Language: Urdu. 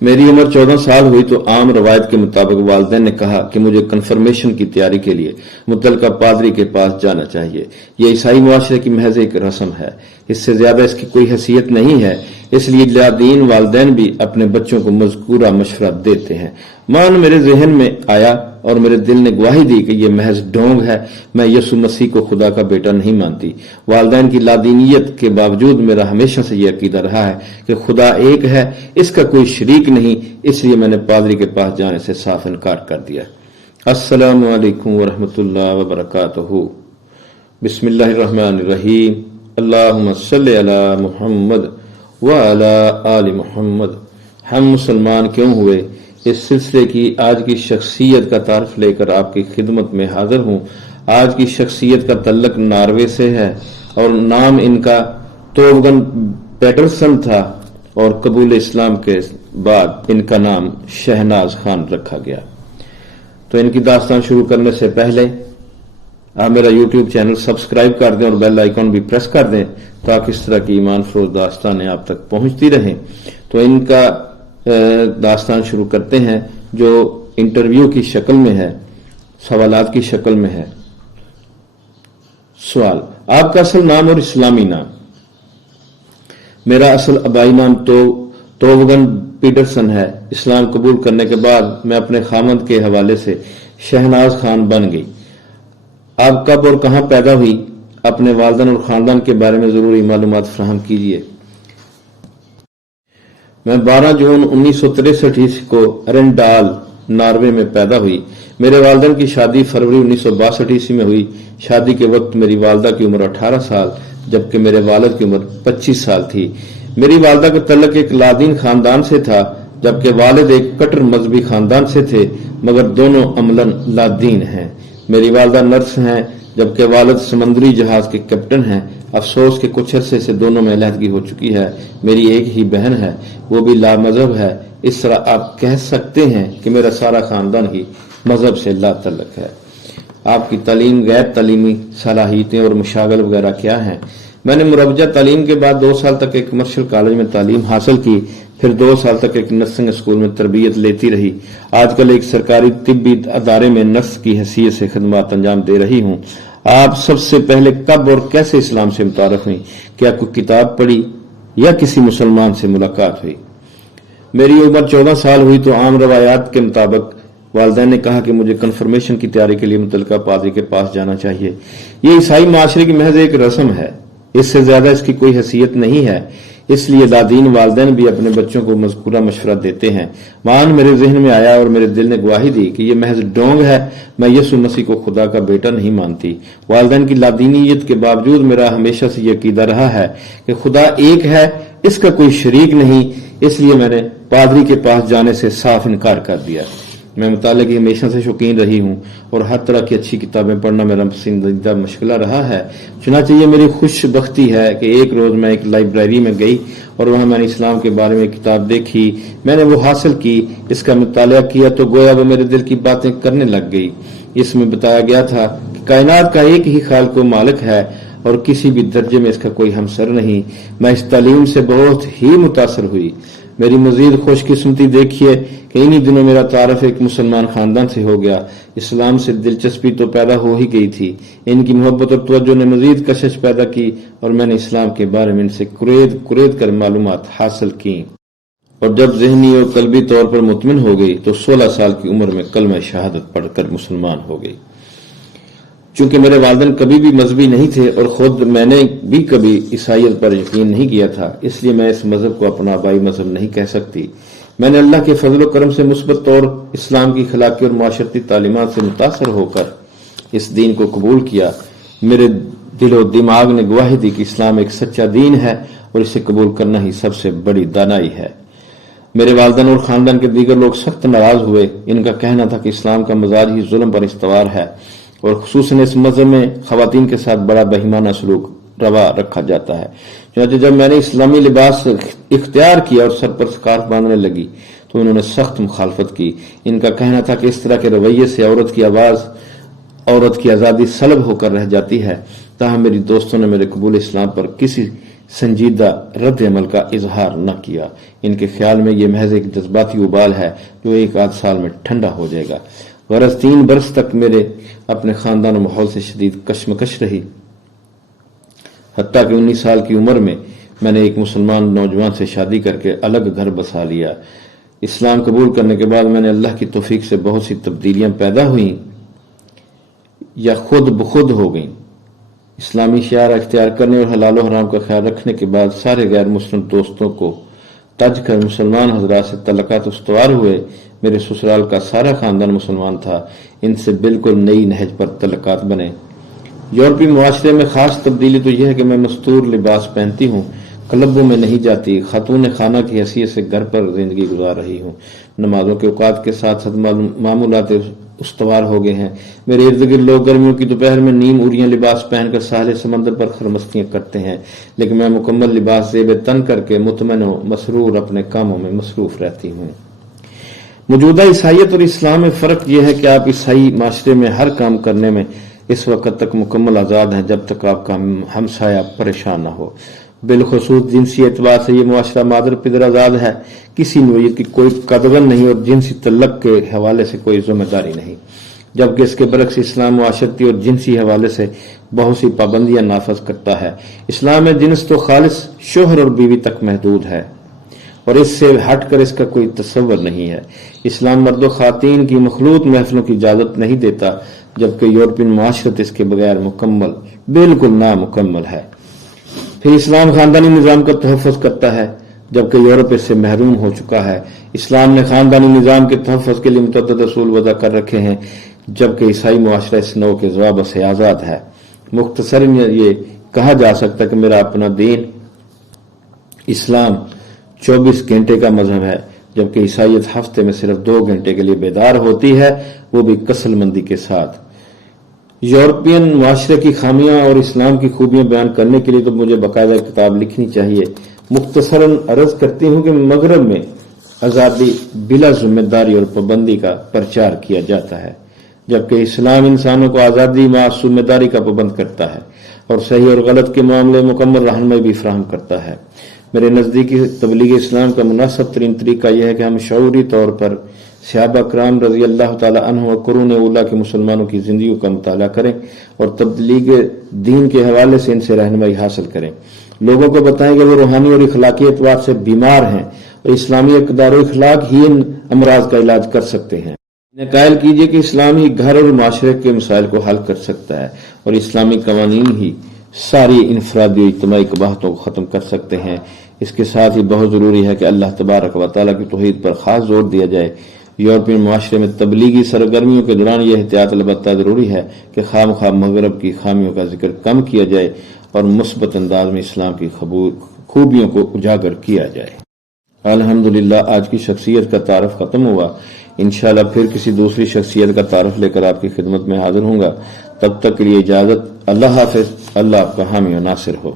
میری عمر 14 سال ہوئی تو عام روایت کے مطابق والدین نے کہا کہ مجھے کنفرمیشن کی تیاری کے لیے متعلقہ پادری کے پاس جانا چاہیے۔ یہ عیسائی معاشرے کی محض ایک رسم ہے، اس سے زیادہ اس کی کوئی حیثیت نہیں ہے، اس لیے لادین والدین بھی اپنے بچوں کو مذکورہ مشورہ دیتے ہیں۔ مان میرے ذہن میں آیا اور میرے دل نے گواہی دی کہ یہ محض ڈھونگ ہے، میں یسوع مسیح کو خدا کا بیٹا نہیں مانتی۔ والدین کی لادینیت کے باوجود میرا ہمیشہ سے یہ عقیدہ رہا ہے کہ خدا ایک ہے، اس کا کوئی شریک نہیں، اس لیے میں نے پادری کے پاس جانے سے صاف انکار کر دیا۔ السلام علیکم ورحمۃ اللہ وبرکاتہ۔ بسم اللہ الرحمن الرحیم۔ اللہم صلی علی محمد وعلی آل محمد۔ ہم مسلمان کیوں ہوئے، اس سلسلے کی آج کی شخصیت کا تعارف لے کر آپ کی خدمت میں حاضر ہوں۔ آج کی شخصیت کا تعلق ناروے سے ہے اور نام ان کا توگن پیٹرسن تھا اور قبول اسلام کے بعد ان کا نام شہناز خان رکھا گیا۔ تو ان کی داستان شروع کرنے سے پہلے آپ میرا یوٹیوب چینل سبسکرائب کر دیں اور بیل آئیکن بھی پریس کر دیں تاکہ اس طرح کی ایمان فروز داستانیں آپ تک پہنچتی رہیں۔ تو ان کا داستان شروع کرتے ہیں جو انٹرویو کی شکل میں ہے، سوالات کی شکل میں ہے۔ سوال: آپ کا اصل نام اور اسلامی نام؟ میرا اصل آبائی نام توگن پیٹرسن ہے۔ اسلام قبول کرنے کے بعد میں اپنے خاوند کے حوالے سے شہناز خان بن گئی۔ آپ کب اور کہاں پیدا ہوئی؟ اپنے والدین اور خاندان کے بارے میں ضروری معلومات فراہم کیجیے۔ میں 12 جون 1963 عیسوی کو ارنڈال، ناروے میں پیدا ہوئی۔ میرے والدین کی شادی فروری 1962 عیسوی میں ہوئی۔ شادی کے وقت میری والدہ کی عمر 18 سال جبکہ میرے والد کی عمر 25 سال تھی۔ میری والدہ کا تعلق ایک لادین خاندان سے تھا جبکہ والد ایک کٹر مذہبی خاندان سے تھے، مگر دونوں عملاً لادین ہیں۔ میری والدہ نرس ہیں جبکہ والد سمندری جہاز کے کیپٹن ہیں۔ افسوس کہ کچھ عرصے سے دونوں میں علیحدگی ہو چکی ہے۔ میری ایک ہی بہن ہے، وہ بھی لا مذہب ہے۔ اس طرح آپ کہہ سکتے ہیں کہ میرا سارا خاندان ہی مذہب سے لا تعلق ہے۔ آپ کی تعلیم، غیر تعلیمی صلاحیتیں اور مشاغل وغیرہ کیا ہیں؟ میں نے مروجہ تعلیم کے بعد 2 سال تک ایک کمرشل کالج میں تعلیم حاصل کی، پھر 2 سال تک ایک نرسنگ اسکول میں تربیت لیتی رہی۔ آج کل ایک سرکاری طبی ادارے میں نرس کی حیثیت سے خدمات انجام دے رہی ہوں۔ آپ سب سے پہلے کب اور کیسے اسلام سے متعارف ہوئی؟ کیا کوئی کتاب پڑھی یا کسی مسلمان سے ملاقات ہوئی؟ میری عمر 14 سال ہوئی تو عام روایات کے مطابق والدین نے کہا کہ مجھے کنفرمیشن کی تیاری کے لیے متعلقہ پادری کے پاس جانا چاہیے۔ یہ عیسائی معاشرے کی محض ایک رسم ہے، اس سے زیادہ اس کی کوئی حیثیت نہیں ہے، اس لیے لادین والدین بھی اپنے بچوں کو مذکورہ مشورہ دیتے ہیں۔ مان میرے ذہن میں آیا اور میرے دل نے گواہی دی کہ یہ محض ڈھونگ ہے، میں یسوع مسیح کو خدا کا بیٹا نہیں مانتی۔ والدین کی لادینیت کے باوجود میرا ہمیشہ سے یہ عقیدہ رہا ہے کہ خدا ایک ہے، اس کا کوئی شریک نہیں، اس لیے میں نے پادری کے پاس جانے سے صاف انکار کر دیا۔ میں مطالعے کی ہمیشہ سے شوقین رہی ہوں اور ہر طرح کی اچھی کتابیں پڑھنا میرا پسندیدہ مشغلہ رہا ہے۔ چنانچہ یہ میری خوش بختی ہے کہ ایک روز میں ایک لائبریری میں گئی اور وہاں میں نے اسلام کے بارے میں کتاب دیکھی، میں نے وہ حاصل کی، اس کا مطالعہ کیا تو گویا وہ میرے دل کی باتیں کرنے لگ گئی۔ اس میں بتایا گیا تھا کہ کائنات کا ایک ہی خالق و مالک ہے اور کسی بھی درجے میں اس کا کوئی ہمسر نہیں۔ میں اس تعلیم سے بہت ہی متاثر ہوئی۔ میری مزید خوش قسمتی دیکھیے کہ انہی دنوں میرا تعارف ایک مسلمان خاندان سے ہو گیا۔ اسلام سے دلچسپی تو پیدا ہو ہی گئی تھی، ان کی محبت اور توجہ نے مزید کشش پیدا کی اور میں نے اسلام کے بارے میں ان سے کرید کر معلومات حاصل کی، اور جب ذہنی اور قلبی طور پر مطمئن ہو گئی تو 16 سال کی عمر میں کلمہ شہادت پڑھ کر مسلمان ہو گئی۔ چونکہ میرے والدین کبھی بھی مذہبی نہیں تھے اور خود میں نے بھی کبھی عیسائیت پر یقین نہیں کیا تھا، اس لیے میں اس مذہب کو اپنا آبائی مذہب نہیں کہہ سکتی۔ میں نے اللہ کے فضل و کرم سے مثبت طور اسلام کی اخلاقی اور معاشرتی تعلیمات سے متاثر ہو کر اس دین کو قبول کیا۔ میرے دل و دماغ نے گواہی دی کہ اسلام ایک سچا دین ہے اور اسے قبول کرنا ہی سب سے بڑی دانائی ہے۔ میرے والدین اور خاندان کے دیگر لوگ سخت ناراض ہوئے۔ ان کا کہنا تھا کہ اسلام کا مزاج ہی ظلم پر استوار ہے اور خصوصاً اس مذہب میں خواتین کے ساتھ بڑا بہیمانہ سلوک روا رکھا جاتا ہے۔ چنانچہ جب میں نے اسلامی لباس اختیار کیا اور سر پر سکارف باندھنے لگی تو انہوں نے سخت مخالفت کی۔ ان کا کہنا تھا کہ اس طرح کے رویے سے عورت کی آزادی سلب ہو کر رہ جاتی ہے۔ تاہم میری دوستوں نے میرے قبول اسلام پر کسی سنجیدہ رد عمل کا اظہار نہ کیا۔ ان کے خیال میں یہ محض ایک جذباتی ابال ہے جو ایک آدھ سال میں ٹھنڈا ہو جائے گا۔ غرض 3 برس تک میرے اپنے خاندان و ماحول سے شدید کشمکش رہی، حتیٰ کہ 19 سال کی عمر میں میں نے ایک مسلمان نوجوان سے شادی کر کے الگ گھر بسا لیا۔ اسلام قبول کرنے کے بعد میں نے اللہ کی توفیق سے بہت سی تبدیلیاں پیدا ہوئیں یا خود بخود ہو گئیں۔ اسلامی شعار اختیار کرنے اور حلال و حرام کا خیال رکھنے کے بعد سارے غیر مسلم دوستوں کو تج کر مسلمان حضرات سے تعلقات استوار ہوئے۔ میرے سسرال کا سارا خاندان مسلمان تھا، ان سے بالکل نئی نہج پر تعلقات بنے۔ یورپی معاشرے میں خاص تبدیلی تو یہ ہے کہ میں مستور لباس پہنتی ہوں، کلبوں میں نہیں جاتی، خاتون خانہ کی حیثیت سے گھر پر زندگی گزار رہی ہوں، نمازوں کے اوقات کے ساتھ ساتھ معمولات استوار ہو گئے ہیں۔ میرے ارد گرد لوگ گرمیوں کی دوپہر میں نیم اوریاں لباس پہن کر ساحل سمندر پر خرمستیاں کرتے ہیں، لیکن میں مکمل لباس زیب تن کر کے مطمئن و مسرور اپنے کاموں میں مصروف رہتی ہوں۔ موجودہ عیسائیت اور اسلام میں فرق یہ ہے کہ آپ عیسائی معاشرے میں ہر کام کرنے میں اس وقت تک مکمل آزاد ہیں جب تک آپ کا ہمسایہ پریشان نہ ہو۔ بالخصوص جنسی اعتبار سے یہ معاشرہ مادر پدر آزاد ہے، کسی نوعیت کی کوئی قدغن نہیں اور جنسی تعلق کے حوالے سے کوئی ذمہ داری نہیں، جبکہ اس کے برعکس اسلام معاشرتی اور جنسی حوالے سے بہت سی پابندیاں نافذ کرتا ہے۔ اسلام میں جنس تو خالص شوہر اور بیوی تک محدود ہے اور اس سے ہٹ کر اس کا کوئی تصور نہیں ہے۔ اسلام مرد و خواتین کی مخلوط محفلوں کی اجازت نہیں دیتا، جبکہ یورپین معاشرت اس کے بغیر مکمل بالکل نامکمل ہے۔ پھر اسلام خاندانی نظام کا تحفظ کرتا ہے، جبکہ یورپ اس سے محروم ہو چکا ہے۔ اسلام نے خاندانی نظام کے تحفظ کے لیے متعدد اصول وضع کر رکھے ہیں، جبکہ عیسائی معاشرہ اس نوع کے ضوابط سے آزاد ہے۔ مختصراً یہ کہا جا سکتا ہے کہ میرا اپنا دین اسلام 24 گھنٹے کا مذہب ہے، جبکہ عیسائیت ہفتے میں صرف 2 گھنٹے کے لیے بیدار ہوتی ہے، وہ بھی کسل مندی کے ساتھ۔ یورپین معاشرے کی خامیاں اور اسلام کی خوبیاں بیان کرنے کے لیے تو مجھے باقاعدہ کتاب لکھنی چاہیے۔ مختصراً عرض کرتی ہوں کہ مغرب میں آزادی بلا ذمہ داری اور پابندی کا پرچار کیا جاتا ہے، جبکہ اسلام انسانوں کو آزادی مع ذمہ داری کا پابند کرتا ہے اور صحیح اور غلط کے معاملے مکمل رہنمائی بھی فراہم کرتا ہے۔ میرے نزدیک تبلیغ اسلام کا مناسب ترین طریقہ یہ ہے کہ ہم شعوری طور پر صحابہ کرام رضی اللہ تعالی عنہ و قرون اولیٰ کے مسلمانوں کی زندگیوں کا مطالعہ کریں اور تبلیغ دین کے حوالے سے ان سے رہنمائی حاصل کریں۔ لوگوں کو بتائیں کہ وہ روحانی اور اخلاقی اعتبار سے بیمار ہیں اور اسلامی اقدار و اخلاق ہی ان امراض کا علاج کر سکتے ہیں۔ انہیں قائل کیجیے کہ اسلام ہی گھر اور معاشرے کے مسائل کو حل کر سکتا ہے اور اسلامی قوانین ہی ساری انفرادی و اجتماعی قباحتوں کو ختم کر سکتے ہیں۔ اس کے ساتھ ہی بہت ضروری ہے کہ اللہ تبارک و تعالیٰ کی توحید پر خاص زور دیا جائے۔ یورپین معاشرے میں تبلیغی سرگرمیوں کے دوران یہ احتیاط البتہ ضروری ہے کہ خام خواہ مغرب کی خامیوں کا ذکر کم کیا جائے اور مثبت انداز میں اسلام کی خوبیوں کو اجاگر کیا جائے۔ الحمدللہ آج کی شخصیت کا تعارف ختم ہوا۔ انشاءاللہ پھر کسی دوسری شخصیت کا تعارف لے کر آپ کی خدمت میں حاضر ہوں گا۔ تب تک کے لیے اجازت۔ اللہ حافظ۔ اللہ آپ کا حامی و ناصر ہو۔